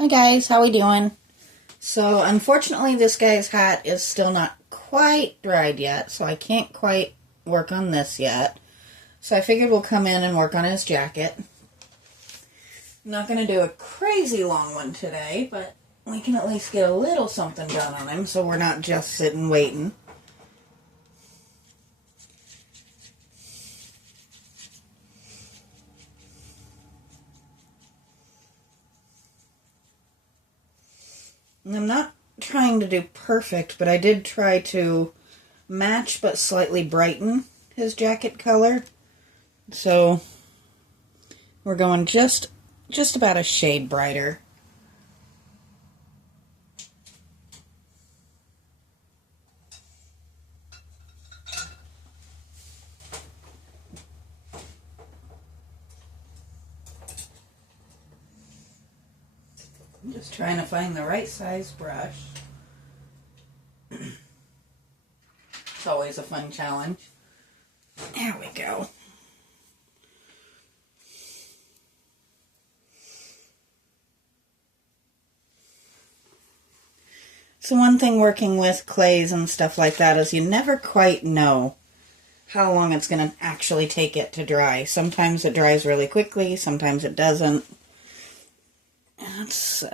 Hi guys, how we doing? So unfortunately this guy's hat is still not quite dried yet, so I can't quite work on this yet. So I figured we'll come in and work on his jacket. I'm not going to do a crazy long one today, but we can at least get a little something done on him so we're not just sitting waiting. And I'm not trying to do perfect, but I did try to match but slightly brighten his jacket color. So we're going just about a shade brighter. I'm just trying to find the right size brush. It's always a fun challenge. There we go. So one thing working with clays and stuff like that is you never quite know how long it's going to actually take it to dry. Sometimes it dries really quickly, sometimes it doesn't. Let's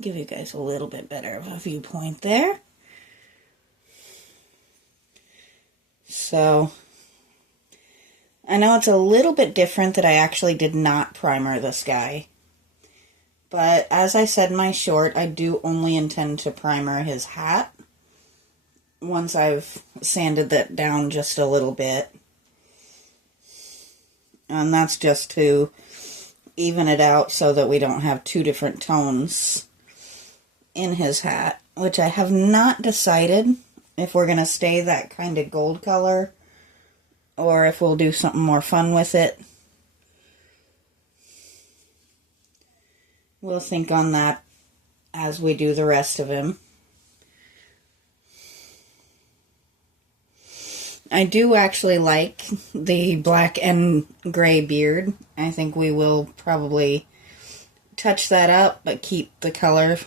give you guys a little bit better of a viewpoint there. So, I know it's a little bit different that I actually did not primer this guy. But as I said in my short, I do only intend to primer his hat once I've sanded that down just a little bit. And that's just to even it out so that we don't have two different tones in his hat, which I have not decided if we're going to stay that kind of gold color or if we'll do something more fun with it. We'll think on that as we do the rest of him. I do actually like the black and gray beard. I think we will probably touch that up, but keep the color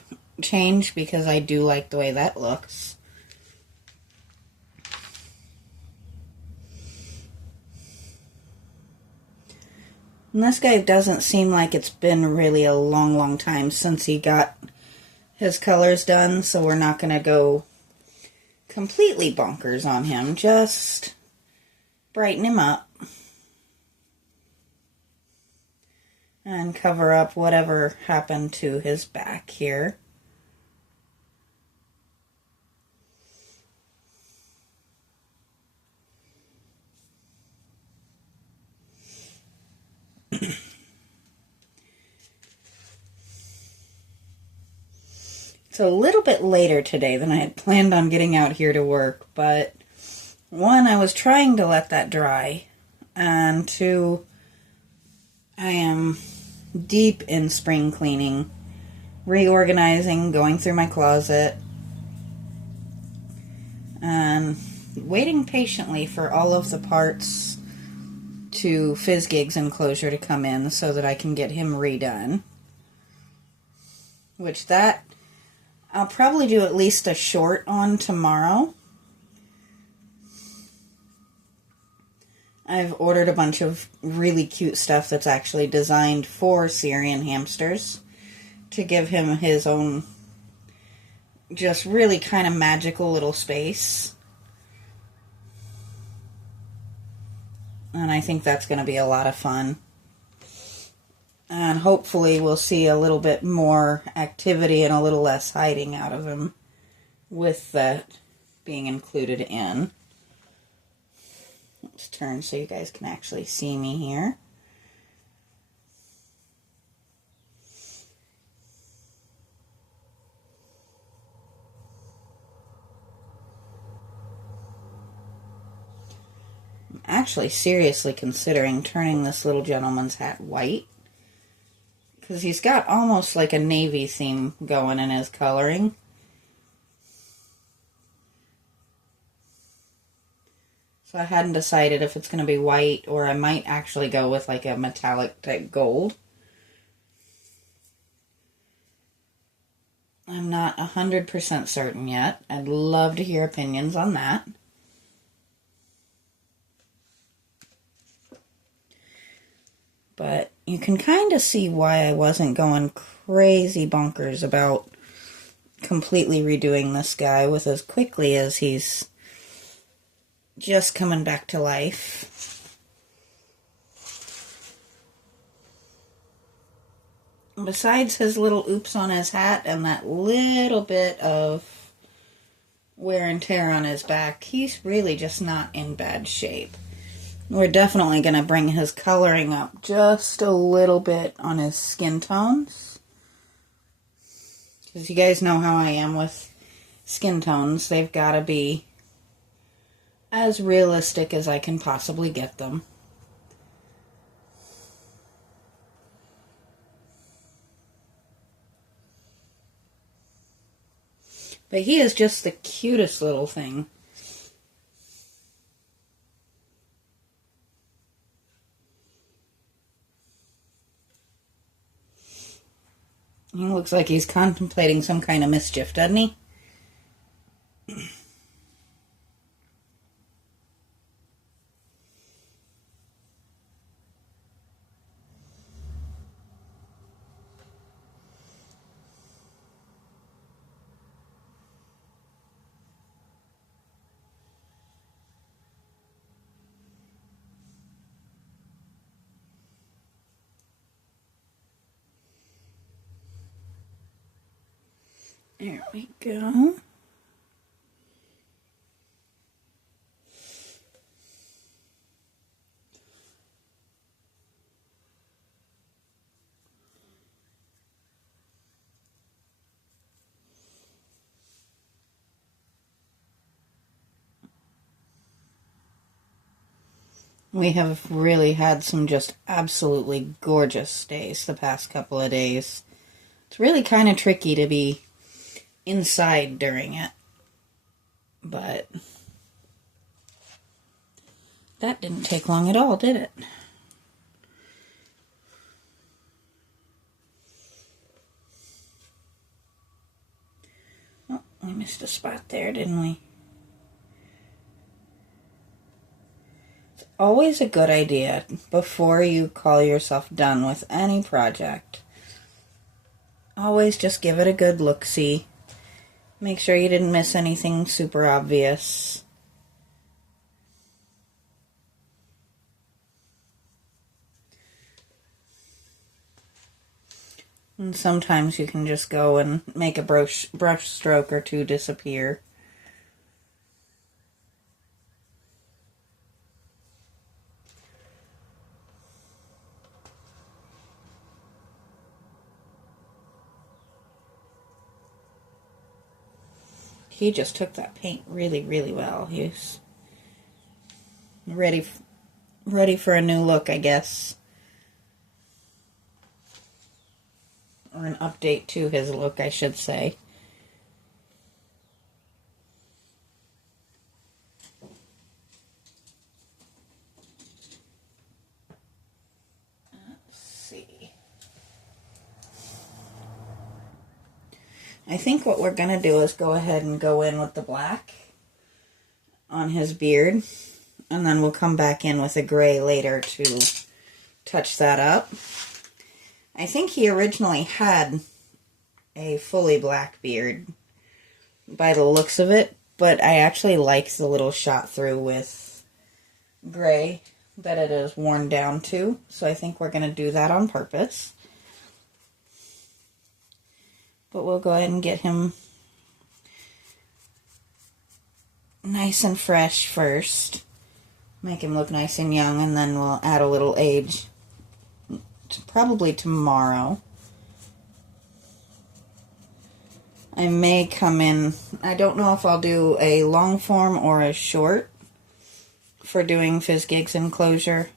change because I do like the way that looks. And this guy doesn't seem like it's been really a long time since he got his colors done, so we're not going to go completely bonkers on him, just brighten him up and cover up whatever happened to his back here. It's a little bit later today than I had planned on getting out here to work, but one, I was trying to let that dry, and two, I am deep in spring cleaning, reorganizing, going through my closet, and waiting patiently for all of the parts to Fizzgig's enclosure to come in so that I can get him redone. Which that I'll probably do at least a short on tomorrow. I've ordered a bunch of really cute stuff that's actually designed for Syrian hamsters to give him his own just really kind of magical little space. And I think that's going to be a lot of fun. And hopefully we'll see a little bit more activity and a little less hiding out of him with that being included in. Let's turn so you guys can actually see me here. I'm actually seriously considering turning this little gentleman's hat white, because he's got almost like a navy theme going in his coloring. So I hadn't decided if it's going to be white or I might actually go with like a metallic type gold. I'm not 100% certain yet. I'd love to hear opinions on that. But you can kind of see why I wasn't going crazy bonkers about completely redoing this guy with as quickly as he's just coming back to life. Besides his little oops on his hat and that little bit of wear and tear on his back, he's really just not in bad shape. We're definitely going to bring his coloring up just a little bit on his skin tones. Because you guys know how I am with skin tones. They've got to be as realistic as I can possibly get them. But he is just the cutest little thing. He looks like he's contemplating some kind of mischief, doesn't he? There we go. We have really had some just absolutely gorgeous days the past couple of days. It's really kind of tricky to be inside during it. But that didn't take long at all, did it? Oh, we missed a spot there, didn't we? It's always a good idea before you call yourself done with any project. Always just give it a good look-see. Make sure you didn't miss anything super obvious. And sometimes you can just go and make a brush stroke or two disappear. He just took that paint really, really well. He's ready for a new look, I guess. Or an update to his look, I should say. Let's see. I think what we're going to do is go ahead and go in with the black on his beard. And then we'll come back in with a gray later to touch that up. I think he originally had a fully black beard by the looks of it, but I actually like the little shot through with gray that it is worn down to, so I think we're going to do that on purpose. But we'll go ahead and get him nice and fresh first. Make him look nice and young, and then we'll add a little age. Probably tomorrow. I may come in, I don't know if I'll do a long form or a short for doing Fizz Gigs enclosure.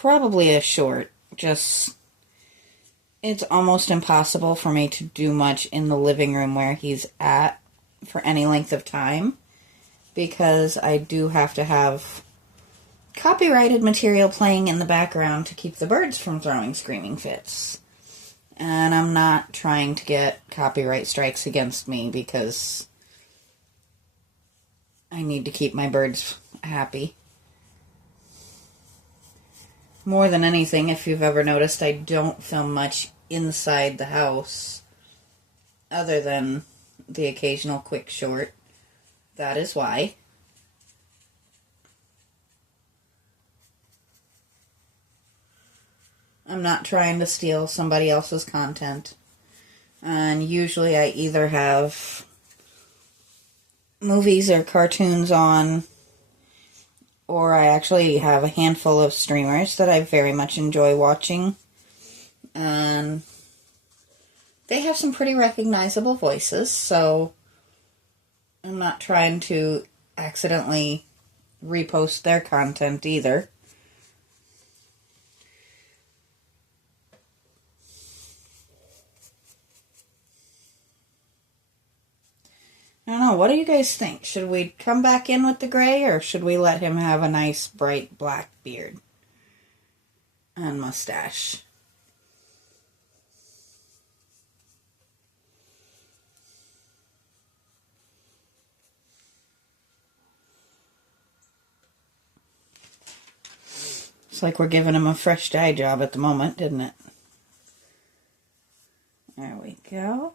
Probably a short. Just, it's almost impossible for me to do much in the living room where he's at for any length of time, because I do have to have copyrighted material playing in the background to keep the birds from throwing screaming fits. And I'm not trying to get copyright strikes against me because I need to keep my birds happy. More than anything, if you've ever noticed, I don't film much inside the house other than the occasional quick short. That is why. I'm not trying to steal somebody else's content. And usually I either have movies or cartoons on, or I actually have a handful of streamers that I very much enjoy watching. And they have some pretty recognizable voices, so I'm not trying to accidentally repost their content either. I don't know, what do you guys think? Should we come back in with the gray, or should we let him have a nice bright black beard and mustache? It's like we're giving him a fresh dye job at the moment, didn't it? There we go.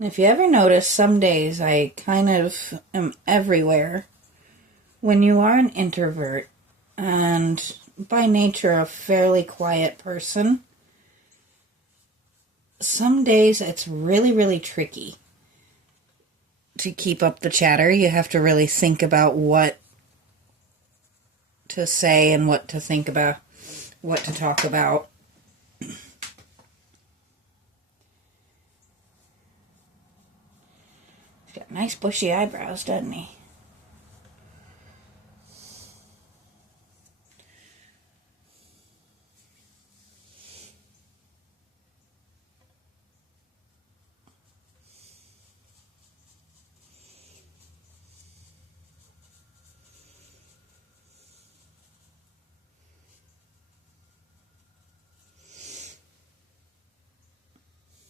If you ever notice, some days I kind of am everywhere. When you are an introvert and by nature a fairly quiet person, some days it's really, really tricky to keep up the chatter. You have to really think about what to say and what to think about, what to talk about. He's got nice bushy eyebrows, doesn't he?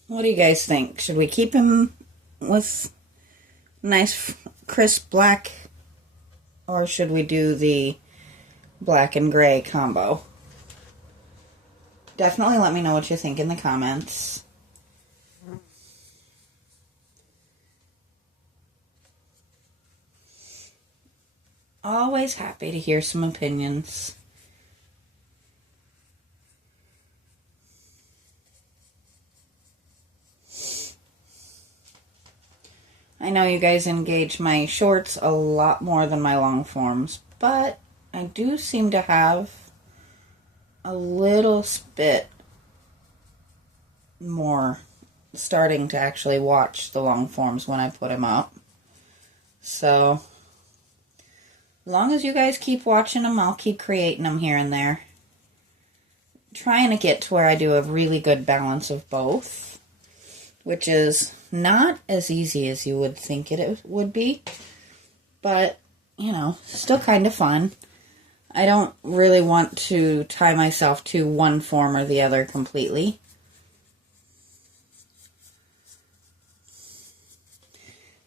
What do you guys think? Should we keep him with nice crisp black, or should we do the black and gray combo? Definitely let me know what you think in the comments. Always happy to hear some opinions. I know you guys engage my shorts a lot more than my long forms, but I do seem to have a little bit more starting to actually watch the long forms when I put them up. So, as long as you guys keep watching them, I'll keep creating them here and there. Trying to get to where I do a really good balance of both, which is not as easy as you would think it would be, but, you know, still kind of fun. I don't really want to tie myself to one form or the other completely.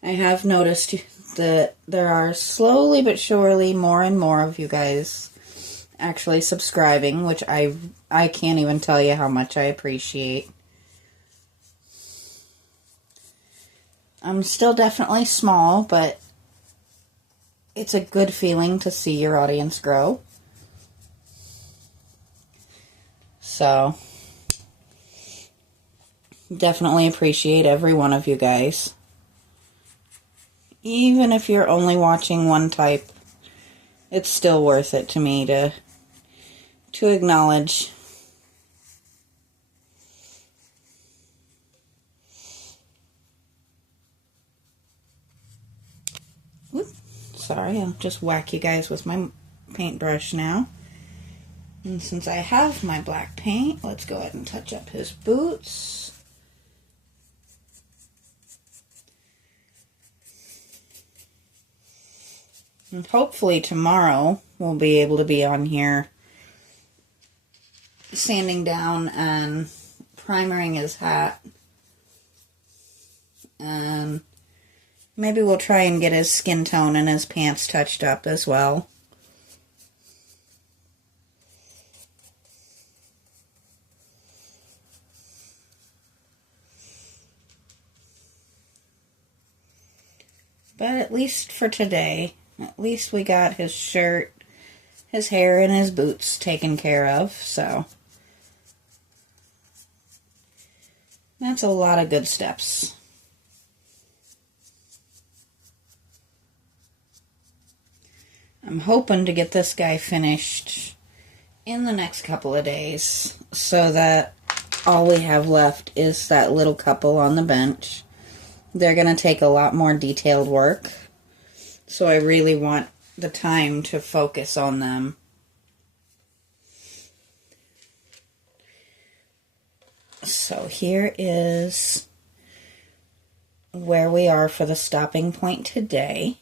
I have noticed that there are slowly but surely more and more of you guys actually subscribing, which I can't even tell you how much I appreciate. I'm still definitely small, but it's a good feeling to see your audience grow. So, definitely appreciate every one of you guys. Even if you're only watching one type, it's still worth it to me to acknowledge. Sorry, I'll just whack you guys with my paintbrush now. And since I have my black paint, let's go ahead and touch up his boots. And hopefully tomorrow we'll be able to be on here sanding down and primering his hat. And maybe we'll try and get his skin tone and his pants touched up as well. But at least for today, at least we got his shirt, his hair, and his boots taken care of, so that's a lot of good steps. I'm hoping to get this guy finished in the next couple of days so that all we have left is that little couple on the bench. They're going to take a lot more detailed work, so I really want the time to focus on them. So here is where we are for the stopping point today.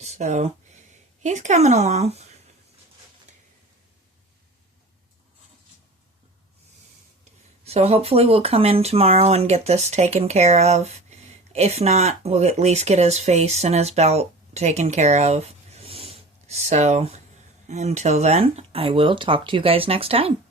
So he's coming along. So hopefully we'll come in tomorrow and get this taken care of. If not, we'll at least get his face and his belt taken care of. So until then, I will talk to you guys next time.